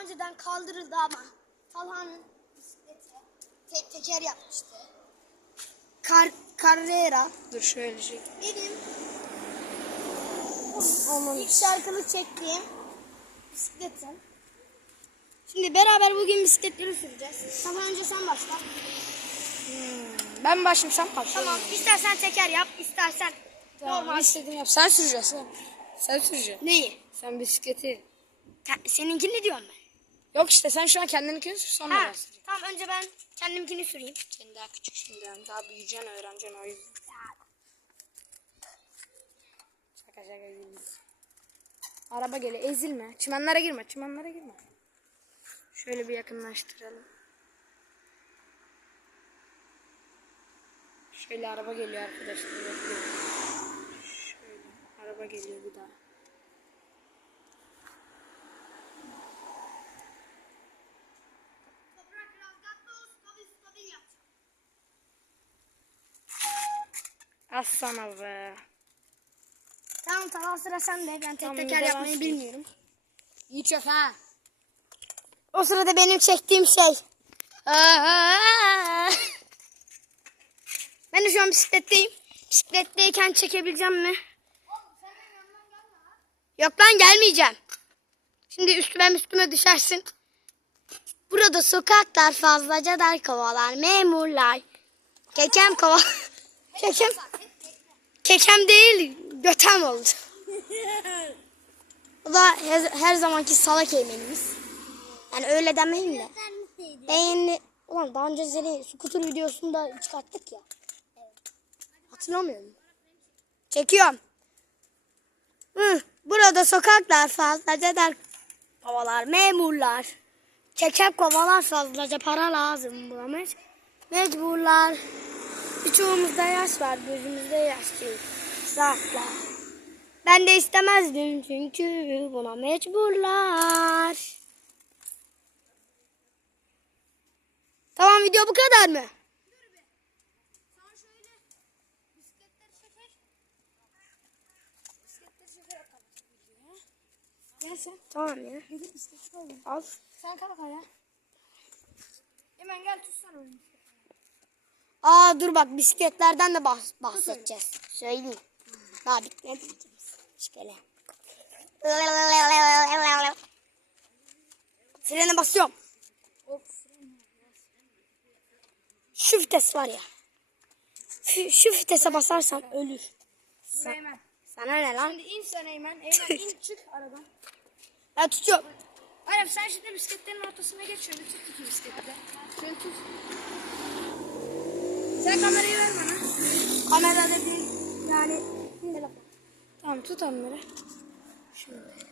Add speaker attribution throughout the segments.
Speaker 1: daha önceden kaldırıldı ama Talha'nın bisikleti tek teker yapmıştı. Kar Carrera
Speaker 2: Dur şöyle çek.
Speaker 1: benim
Speaker 2: Aman.
Speaker 1: ilk şarkılı çektiğim bisikletim. Şimdi beraber bugün bisikletleri süreceğiz. Talha önce sen başla.
Speaker 2: Ben başlasam başlayayım.
Speaker 1: Tamam istersen teker yap istersen
Speaker 2: Tamam,
Speaker 1: normal.
Speaker 2: istediğini yap. Sen süreceksin. Sen süreceksin.
Speaker 1: Neyi?
Speaker 2: Sen bisikleti.
Speaker 1: Ke- Seninkini diyorum ben.
Speaker 2: Yok işte sen şu an kendininkini sür sonra
Speaker 1: Ha,
Speaker 2: ben süreyim.
Speaker 1: tamam önce ben kendimkini süreyim.
Speaker 2: Sen daha küçüksün yani daha büyüyeceksin öğreneceksin o yüzden. Şaka şaka gülme. Araba geliyor ezilme. Çimenlere girme çimenlere girme. Şöyle bir yakınlaştıralım. Şöyle araba geliyor arkadaşlar. Şöyle araba geliyor bir daha. Az sana be.
Speaker 1: Tamam tamam sıra sende. Ben tek
Speaker 2: Tamam,
Speaker 1: teker yapmayı
Speaker 2: ben süreyim.
Speaker 1: bilmiyorum.
Speaker 2: İyi çöp ha.
Speaker 1: O sırada benim çektiğim şey. Ben de şu an bisikletteyim. Bisikletteyken çekebileceğim mi? Yok lan gelmeyeceğim. Şimdi üstüme üstüme düşersin. Burada sokaklar fazlaca dar kovalar memurlar. Kekem kova. Kekem. Kekem değil götem oldu. Bu da her, her zamanki salak eğmenimiz. Yani öyle demeyeyim de. Beğeni... Ulan daha önce seni skuter videosunda çıkarttık ya. Hatırlamıyor musun? Çekiyorum. Hı, burada sokaklar fazlaca dar kovalar, memurlar. Çekep kovalar fazlaca para lazım buna mec- mecburlar. Birçoğumuzda yaş var, gözümüzde yaş değil. Saatler. Ben de istemezdim çünkü buna mecburlar. Tamam video bu kadar mı?
Speaker 2: Gel sen.
Speaker 1: Tamam ya.
Speaker 2: Bisiklet.
Speaker 1: Al.
Speaker 2: Sen kalk ayağa. Hemen gel tutsana onu.
Speaker 1: Aa dur bak bisikletlerden de bahs- bahsedeceğiz. Söyleyeyim. Daha bitmedi. Şöyle. Frene basıyorum. Şu vites var ya. Şu, şu vitese basarsan ölür.
Speaker 2: Eymen.
Speaker 1: Sana ne lan?
Speaker 2: Şimdi in sen Eymen. Eymen in çık aradan.
Speaker 1: Ben tutuyorum.
Speaker 2: Aynen sen şimdi bisikletlerin ortasına geç şöyle tut iki bisikleti. Şöyle tut. Sen kamerayı ver bana.
Speaker 1: Kamerada bir yani
Speaker 2: Tamam tut onları. Şöyle.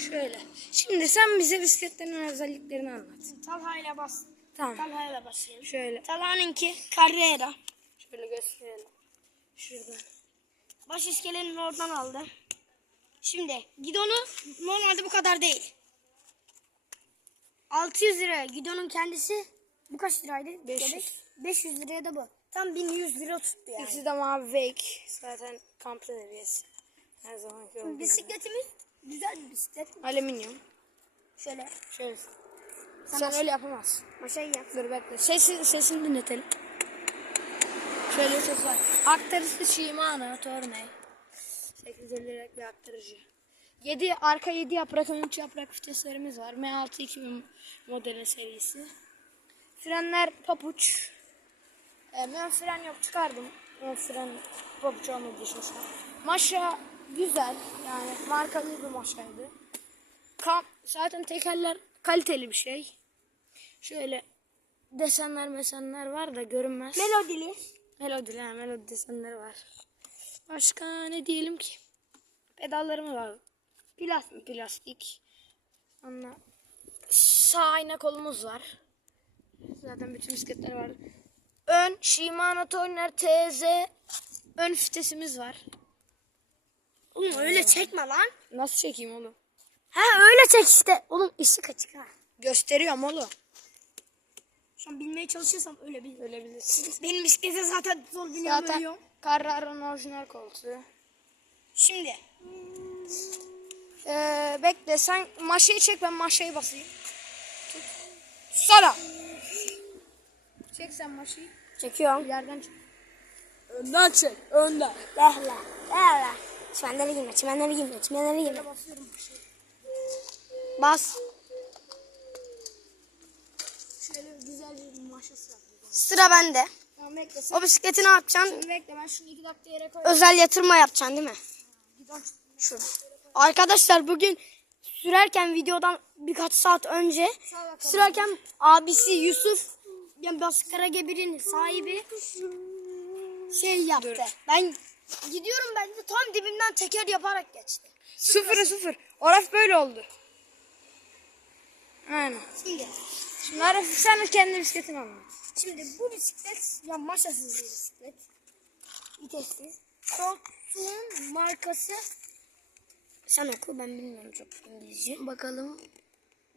Speaker 2: Şöyle. Şimdi sen bize bisikletlerin özelliklerini anlat.
Speaker 1: Talha'yla bas.
Speaker 2: Tamam.
Speaker 1: Talha'yla başlayalım.
Speaker 2: Şöyle.
Speaker 1: Talha'nınki Carrera.
Speaker 2: Şöyle gösterelim. Şuradan.
Speaker 1: Baş iskelenin oradan aldı. Şimdi gidonu normalde bu kadar değil. 600 lira gidonun kendisi. Bu kaç liraydı?
Speaker 2: 500.
Speaker 1: Bebek. 500 liraya da bu. Tam 1100 lira tuttu yani.
Speaker 2: İkisi de mavi Wake. Zaten kamp seviyesi. Her zaman gördüğüm.
Speaker 1: Bisikletimiz güzel bir bisiklet.
Speaker 2: Alüminyum.
Speaker 1: Şöyle
Speaker 2: Şöyle. Sen, öyle yapamazsın.
Speaker 1: maşayı yap.
Speaker 2: Dur bekle. Sesi, sesini dinletelim. Şöyle ses var. Aktarıcı Shimano Torney. 850 liralık bir aktarıcı. 7 arka 7 yaprak ön 3 yaprak viteslerimiz var. M6 2000 modeli serisi. Frenler papuç. E, ön fren yok çıkardım. Ön fren şu an. Maşa güzel. Yani markalı bir maşaydı. Kam zaten tekerler kaliteli bir şey. Şöyle desenler mesenler var da görünmez.
Speaker 1: Melodili.
Speaker 2: Melodi, ha, melodi desenleri var. Başka ne diyelim ki? Pedallarımız var. Plastik. Plastik. Onunla sağ ayna kolumuz var. Zaten bütün bisikletler var. Ön Shimano Toyner TZ ön fitesimiz var.
Speaker 1: Oğlum öyle çekme lan.
Speaker 2: Nasıl çekeyim oğlum?
Speaker 1: Ha öyle çek işte. Oğlum ışık açık ha.
Speaker 2: Gösteriyorum oğlum.
Speaker 1: Şu an bilmeye çalışırsam öyle bil.
Speaker 2: Öyle bilirsin.
Speaker 1: Benim bisiklete zaten zor biniyorum
Speaker 2: Zaten
Speaker 1: ölüyorum.
Speaker 2: Orijinal koltuğu.
Speaker 1: Şimdi
Speaker 2: Ee, bekle sen maşayı çek ben maşayı basayım. Tut. Sana. Çek sen maşayı.
Speaker 1: Çekiyorum.
Speaker 2: Yerden çek. Önden çek. Önden.
Speaker 1: Behla. Behla. Çimenlere girme. Çimenlere girme. Çimenlere girme.
Speaker 2: Basıyorum maşayı.
Speaker 1: Bas.
Speaker 2: Şöyle güzelce bir maşası yapayım.
Speaker 1: Sıra bende.
Speaker 2: Tamam bekle sen.
Speaker 1: O bisikleti ne yapacaksın?
Speaker 2: Şimdi bekle ben şunu iki dakika yere koy.
Speaker 1: Özel yatırma yapacaksın değil mi?
Speaker 2: Gidon.
Speaker 1: Şurada. Arkadaşlar bugün sürerken videodan birkaç saat önce sürerken abisi Yusuf yani Baskara Gebir'in sahibi şey yaptı. Ben gidiyorum ben de tam dibimden teker yaparak geçti.
Speaker 2: Sıfıra sıfır. Oraf böyle oldu. Aynen.
Speaker 1: Şimdi
Speaker 2: Şimdi Araf sen kendi bisikletini anlat.
Speaker 1: Şimdi bu bisiklet ya maşasız bir bisiklet. Vitessiz. Koltuğun markası sen oku ben bilmiyorum çok İngilizce. Bakalım.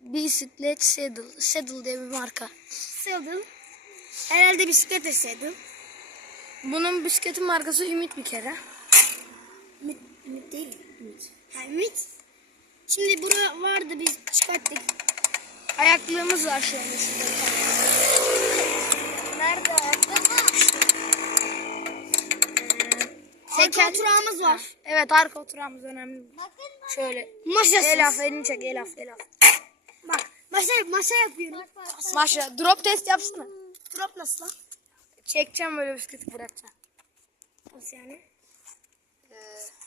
Speaker 1: Bisiklet Saddle. Saddle diye bir marka. Saddle. Herhalde bisiklet de Saddle.
Speaker 2: Bunun bisikletin markası Ümit bir kere.
Speaker 1: Ümit, ümit değil. Ümit. Ha, ümit. Şimdi bura vardı biz çıkarttık.
Speaker 2: Ayaklığımız var şöyle şurada.
Speaker 1: Nerede ayaklarım?
Speaker 2: Tekel.
Speaker 1: Arka oturağımız var.
Speaker 2: Evet arka oturağımız önemli. Şöyle.
Speaker 1: Maşasız.
Speaker 2: Elaf elini çek Elaf Elaf.
Speaker 1: Maşa, maşa yapıyorum.
Speaker 2: Maşa drop test yapsana.
Speaker 1: Drop nasıl lan?
Speaker 2: Çekeceğim böyle bisikleti bırakacağım.
Speaker 1: Nasıl yani?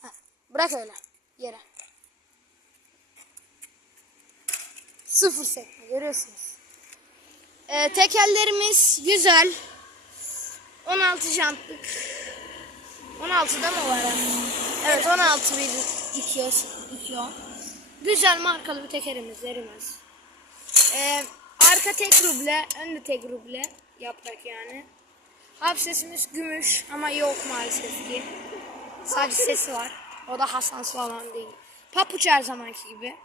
Speaker 2: Heh, Bırak öyle yere. Sıfır sekme görüyorsunuz. Ee, tekerlerimiz güzel. 16 jantlık. 16'da mı var? Evet 16 bir 2 2 Güzel markalı bir tekerimiz verilmez. Ee, arka tek ruble, ön de tek ruble yaprak yani. Hapsesimiz gümüş ama yok maalesef ki. Sadece sesi var. O da Hasan falan değil. Papuç her zamanki gibi.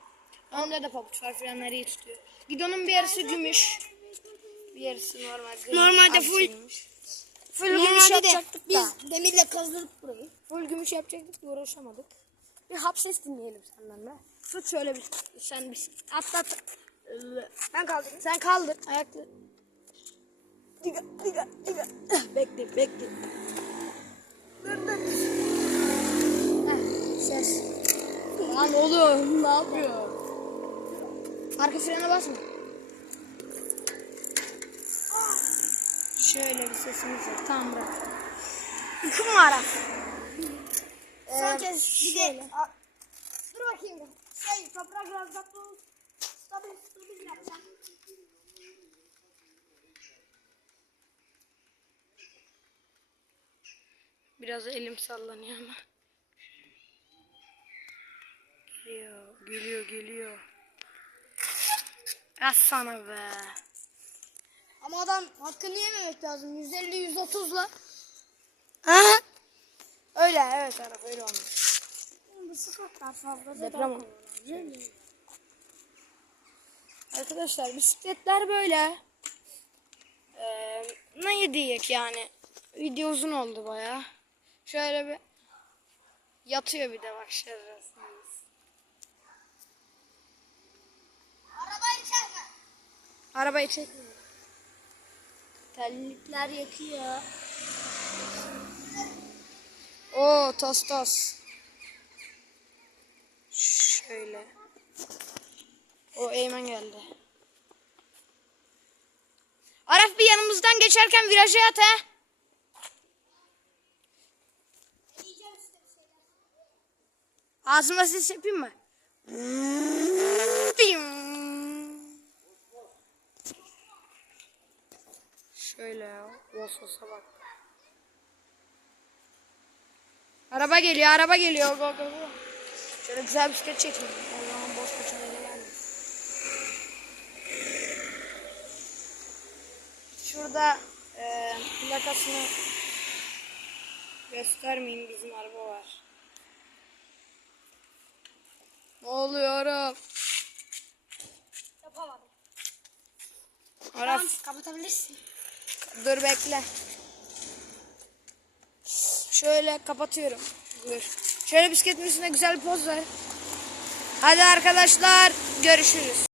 Speaker 2: Onda da papuç var. Frenleri iyi tutuyor. Gidonun bir yarısı gümüş. Bir yarısı normal. gri,
Speaker 1: Normalde full-
Speaker 2: gümüş. Full gümüş
Speaker 1: Normalde de
Speaker 2: yapacaktık
Speaker 1: biz
Speaker 2: da.
Speaker 1: demirle kazdık burayı.
Speaker 2: Full gümüş yapacaktık da uğraşamadık. Bir hapses dinleyelim senden de. Tut şöyle bir sen bir at at.
Speaker 1: Ben kaldırdım.
Speaker 2: Sen kaldır ayakları. Diga diga diga. Bekle bekle. Dur dur. Heh, ses. Lan oğlum ne yapıyor? Arka frene basma. Şöyle bir sesimiz var. Tamam bırak.
Speaker 1: Yıkım var. Son
Speaker 2: Ee,
Speaker 1: kez bir de... Dur bakayım. Şey toprak biraz yapacağım.
Speaker 2: Biraz elim sallanıyor ama. Geliyor, geliyor, geliyor. Az sana be.
Speaker 1: Ama adam hakkını yememek lazım. 150 130 la.
Speaker 2: Öyle, evet Arap öyle olmuş.
Speaker 1: Bu sıkıntı fazla da
Speaker 2: Deprem oldu. Arkadaşlar bisikletler böyle. Ee, ne diyek yani. Video uzun oldu baya. Şöyle bir yatıyor bir de bak şerefsiz.
Speaker 1: Arabayı çekme.
Speaker 2: Arabayı çekmiyor.
Speaker 1: Terlikler yakıyor.
Speaker 2: Oo tos tos. Şöyle. O Eymen geldi. Araf bir yanımızdan geçerken viraja at he. Ağzıma ses yapayım mı? Şöyle ya. Vososa bak. Araba geliyor, araba geliyor. Go, go, go. Şöyle güzel bisiklet çekeyim. Allah'ım boş boşuna öyle geldi. Şurada e, plakasını göstermeyeyim bizim araba var. Ne oluyor Arap?
Speaker 1: Yapamadım.
Speaker 2: Arap
Speaker 1: Tamam kapatabilirsin.
Speaker 2: dur bekle. Şöyle kapatıyorum. Dur. Şöyle bisikletin üstüne güzel poz ver. Hadi arkadaşlar görüşürüz.